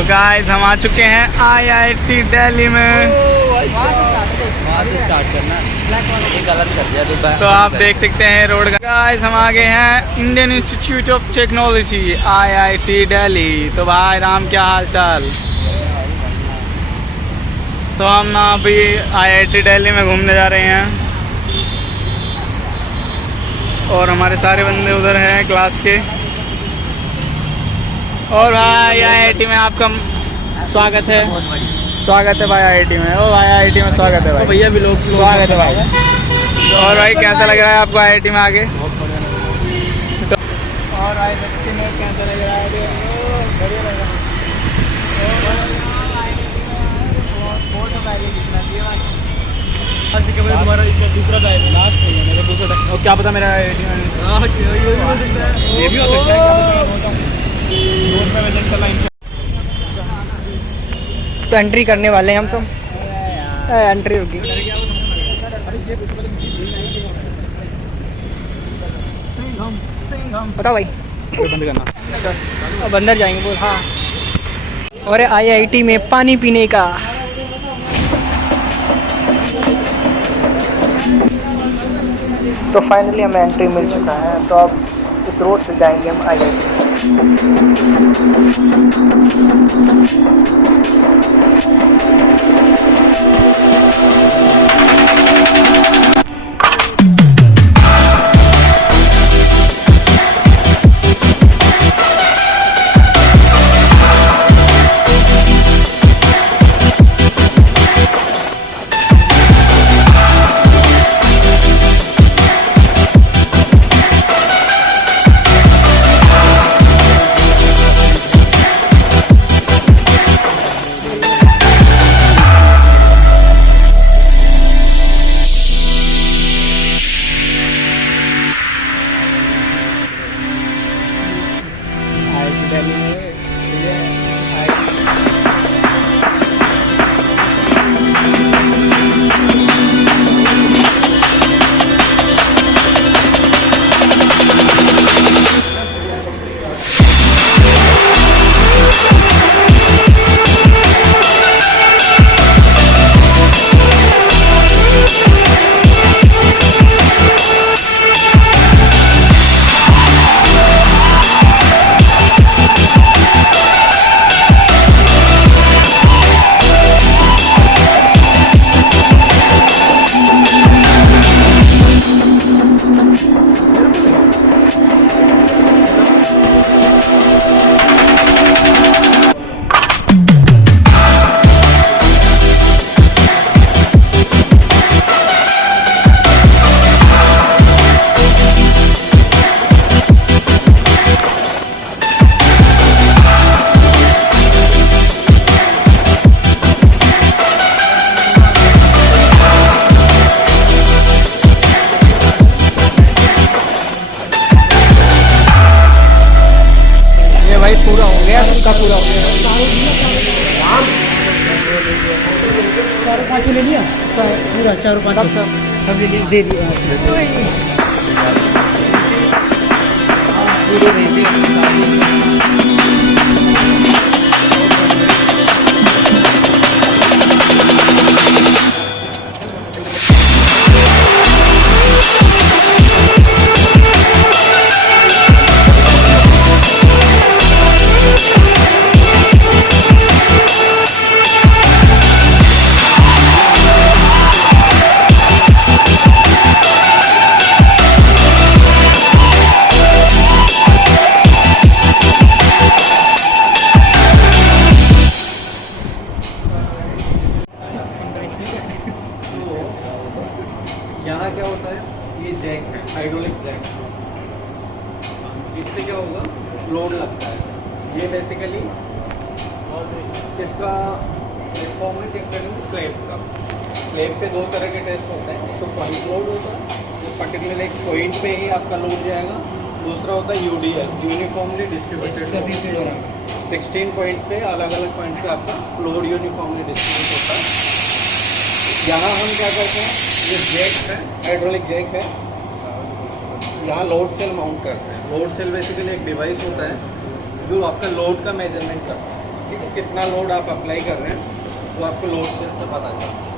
तो गाइस हम आ चुके हैं IIT दिल्ली में। स्टार्ट करना ये गलत कर दिया तो आप देख सकते हैं रोड का। गाइस हम आ गए हैं Indian institute of technology IIT Delhi. तो भाई राम क्या हाल चाल। तो हम ना अभी IIT दिल्ली में घूमने जा रहे हैं और हमारे सारे बंदे उधर हैं क्लास के। और भाई IIT में आपका स्वागत है। स्वागत है भाई IIT में। ओ भाई IIT में स्वागत है भाई। भैया भी लोग स्वागत है भाई। और भाई कैसा लग रहा है आपको IIT में आगे? और भाई बच्चे में कैसा लग रहा है? बढ़िया लग रहा है। तुम्हारा इसका दूसरा टाइम है, लास्ट नहीं है मेरा दूसरा टाइम। और क्या पता मेरा IIT में ये भी हो सकता है। तो एंट्री करने वाले हैं हम सब। एंट्री होगी। बताओ भाई। बंद करना। अच्छा अब अंदर जाएंगे बोल। हाँ और IIT में पानी पीने का। तो फाइनली हमें एंट्री मिल चुका है। तो अब इस रोड से जाएंगे हम IIT। पूरा हो गया सबका पूरा हो गया। 4-5 ले लिया उसका पूरा 4-5 सब ले लिया दे दिया। पूरे दे दिया। यहाँ क्या होता है, ये जैक है, हाइड्रोलिक जैक। इससे क्या होगा, लोड लगता है। ये बेसिकली इसका प्लेटफॉर्म में चेक करेंगे स्लैब का। स्लैब पे 2 तरह के टेस्ट होते हैं। तो पॉइंट लोड होता है, जो पर्टिकुलर एक पॉइंट पे ही आपका लोड जाएगा। दूसरा होता है UDL, यूनिफॉर्मली डिस्ट्रीब्यूटेड। 16 पॉइंट्स पे, अलग अलग पॉइंट्स पे आपका लोड यूनिफॉर्मली डिस्ट्रीब्यूट होता है। यहाँ हम क्या करते हैं, ये जैक है, हाइड्रोलिक जैक है, यहाँ लोड सेल माउंट करते हैं। लोड सेल बेसिकली एक डिवाइस होता है जो आपका लोड का मेजरमेंट करता है। ठीक है, कितना लोड आप अप्लाई कर रहे हैं वो आपको लोड सेल से पता चलता है।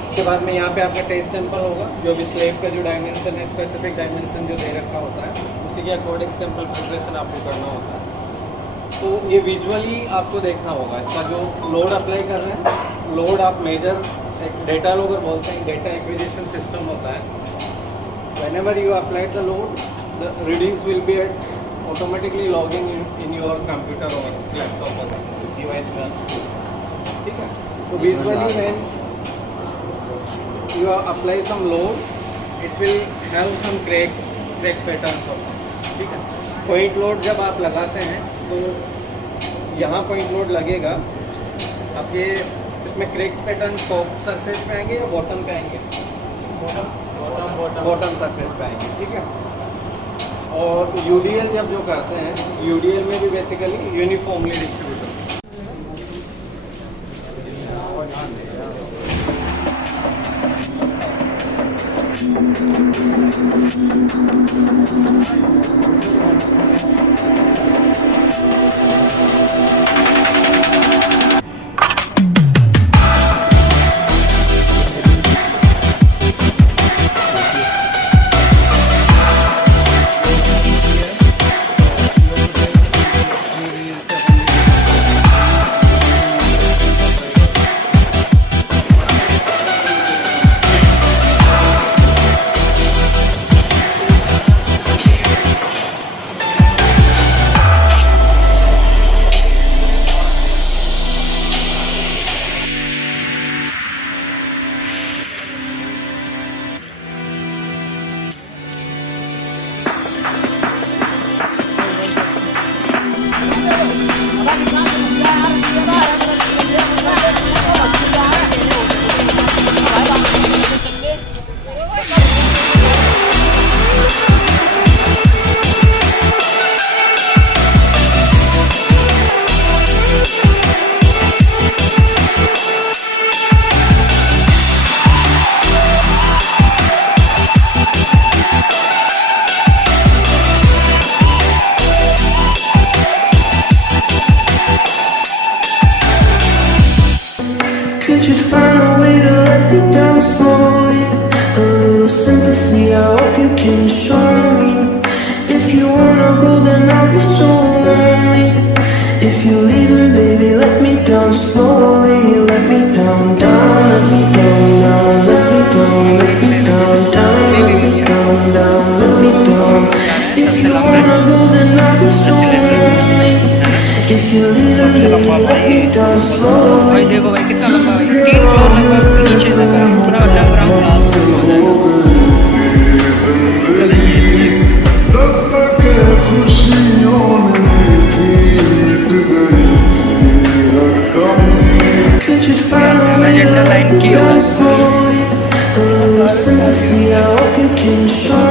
उसके बाद में यहाँ पे आपका टेस्ट सैंपल होगा, जो भी स्लेब का जो डायमेंशन है, स्पेसिफिक डायमेंशन जो दे रखा होता है, उसी के अकॉर्डिंग सैंपल प्रिपरेशन आपको करना होता है। तो ये विजुअली आपको देखना होगा, इसका जो लोड अप्लाई कर रहे हैं, लोड आप मेजर, एक डेटा लोगर बोलते हैं, डेटा एक्विजिशन सिस्टम होता है। whenever you apply the load, the readings will be automatically logging in your computer or laptop or device में, ठीक है। तो visually when you apply some load, it will have some crack patterns of, ठीक है। Point load जब आप लगाते हैं तो यहाँ पॉइंट लोड लगेगा, आपके इसमें क्रैक्स पैटर्न टॉप सरफेस पे आएंगे या बॉटम पे आएंगे? बॉटम सरफेस पे आएंगे, ठीक है। और यूडीएल जब जो करते हैं, यूडीएल में भी basically uniformly distributor. Could you find a way to let me down slowly? A little sympathy, I hope you can show me. If you wanna go, then I'll be so lonely. If you're leaving, baby, let me down slowly. Let me down, down, let me down, down, let me down, let me down, down, let me down, down, let me down. If you wanna go, then I'll be so lonely. If you're leaving, baby, let me down slowly. देखो भाई कितना लंबा है, 3 floor लगभग नीचे तक है, पूरा underground Could you find a way to let me down slowly? A little sympathy, I hope you can show